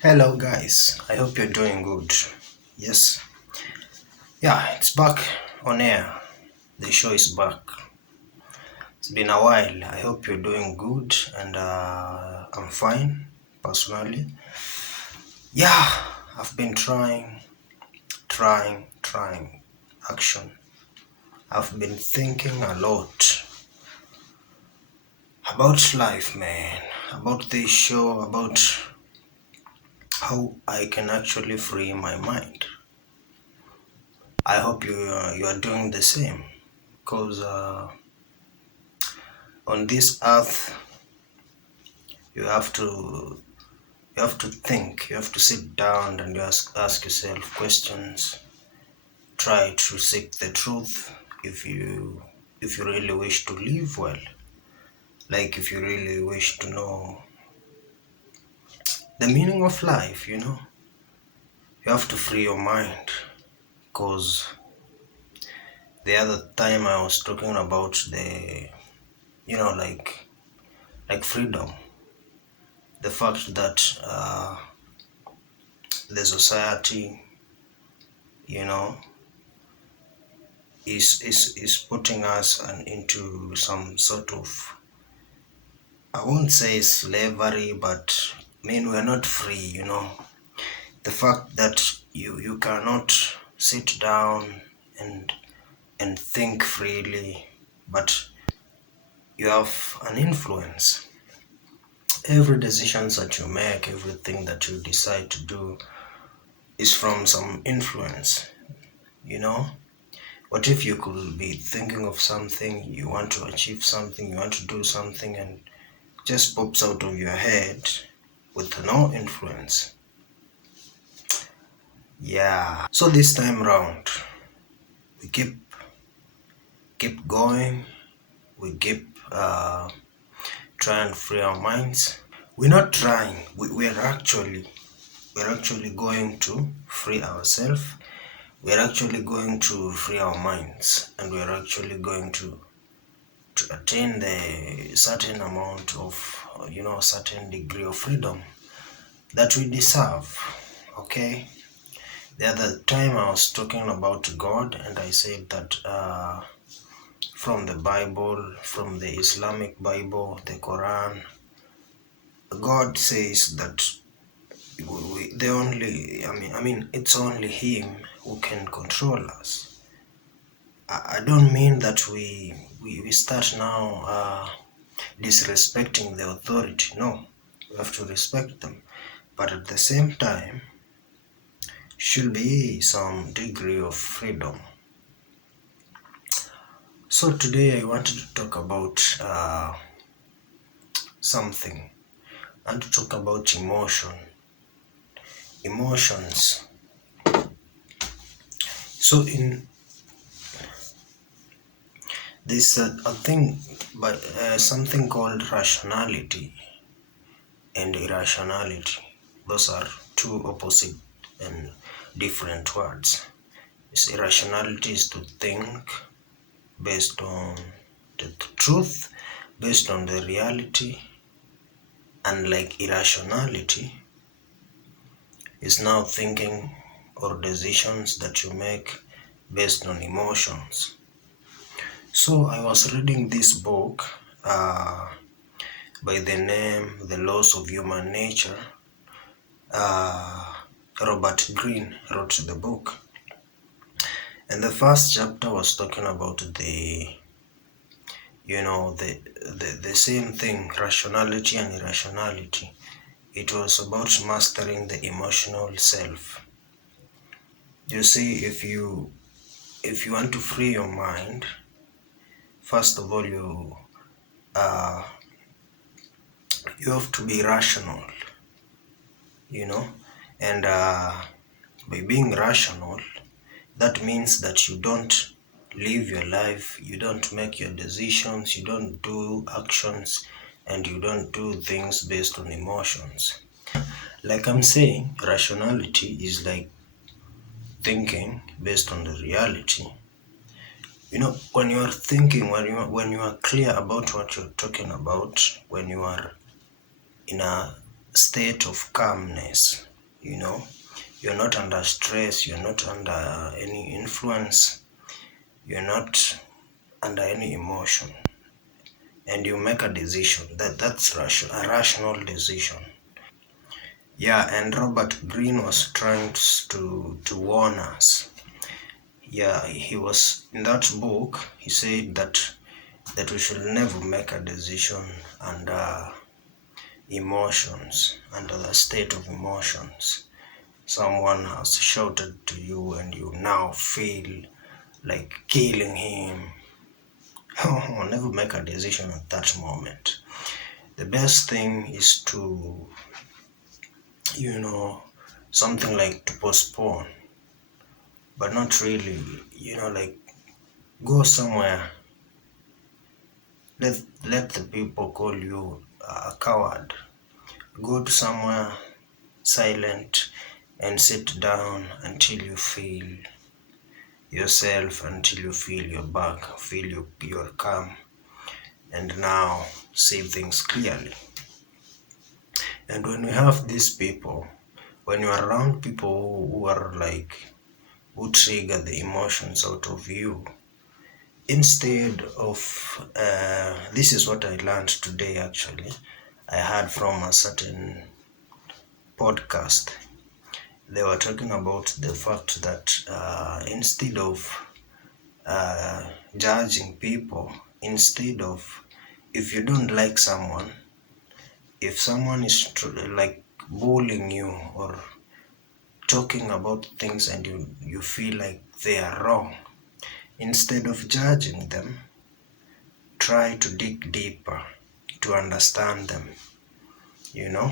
Hello, guys. I hope you're doing good. Yes, yeah, it's back on air. The show is back. It's been a while. I hope you're doing good, and I'm fine personally. Yeah, I've been trying. Action. I've been thinking a lot about life, man. About this show, about how I can actually free my mind. I hope you are doing the same, because on this earth you have to think, you have to sit down and ask yourself questions, try to seek the truth if you really wish to live well, like if you really wish to know the meaning of life. You have to free your mind, because the other time I was talking about the like freedom, the fact that the society, you know is putting us into some sort of, I won't say slavery, but I mean we're not free. The fact that you cannot sit down and think freely, but you have an influence. Every decision that you make, everything that you decide to do is from some influence, you know. What if you could be thinking of something, you want to achieve something, you want to do something, and just pops out of your head with no influence? Yeah. So this time round, we keep going. We keep trying to free our minds. We're not trying. We're actually going to free ourselves. We're actually going to free our minds, and we're actually going to attain the certain amount of, certain degree of freedom that we deserve. Okay. The other time I was talking about God, and I said that from the Bible, from the Islamic Bible, the Quran, God says that it's only Him who can control us. I don't mean that we start now disrespecting the authority. No, we have to respect them, but at the same time, should be some degree of freedom. So today I wanted to talk about something, and to talk about emotions. So in this a thing, but something called rationality and irrationality. Those are two opposite and different words. Irrationality is to think based on the truth, based on the reality, and like irrationality is now thinking or decisions that you make based on emotions. So I was reading this book by the name The Laws of Human Nature. Robert Greene wrote the book, and the first chapter was talking about the same thing, rationality and irrationality. It was about mastering the emotional self. You see, if you want to free your mind, first of all uh, you have to be rational, you know, and by being rational, that means that you don't live your life, you don't make your decisions, you don't do actions, and you don't do things based on emotions. Like I'm saying, rationality is like thinking based on the reality. When you are thinking, when you are clear about what you're talking about, when you are in a state of calmness, you know. You're not under stress, you're not under any influence, you're not under any emotion, and you make a decision. That's a rational decision. Yeah, and Robert Greene was trying to warn us. Yeah, he was in that book. He said that we should never make a decision under emotions, under the state of emotions. Someone has shouted to you, and you now feel like killing him. Never make a decision at that moment. The best thing is to, you know, something like to postpone, but not really, like go somewhere. Let the people call you a coward. Go to somewhere silent and sit down until you feel yourself, until you feel your back, feel you're calm, and now see things clearly. And when you have these people, when you're around people who are like, who trigger the emotions out of you, instead of, this is what I learned today actually. I heard from a certain podcast. They were talking about the fact that instead of judging people, instead of, if you don't like someone, if someone is like bullying you or talking about things and you feel like they are wrong, instead of judging them, try to dig deeper to understand them, you know.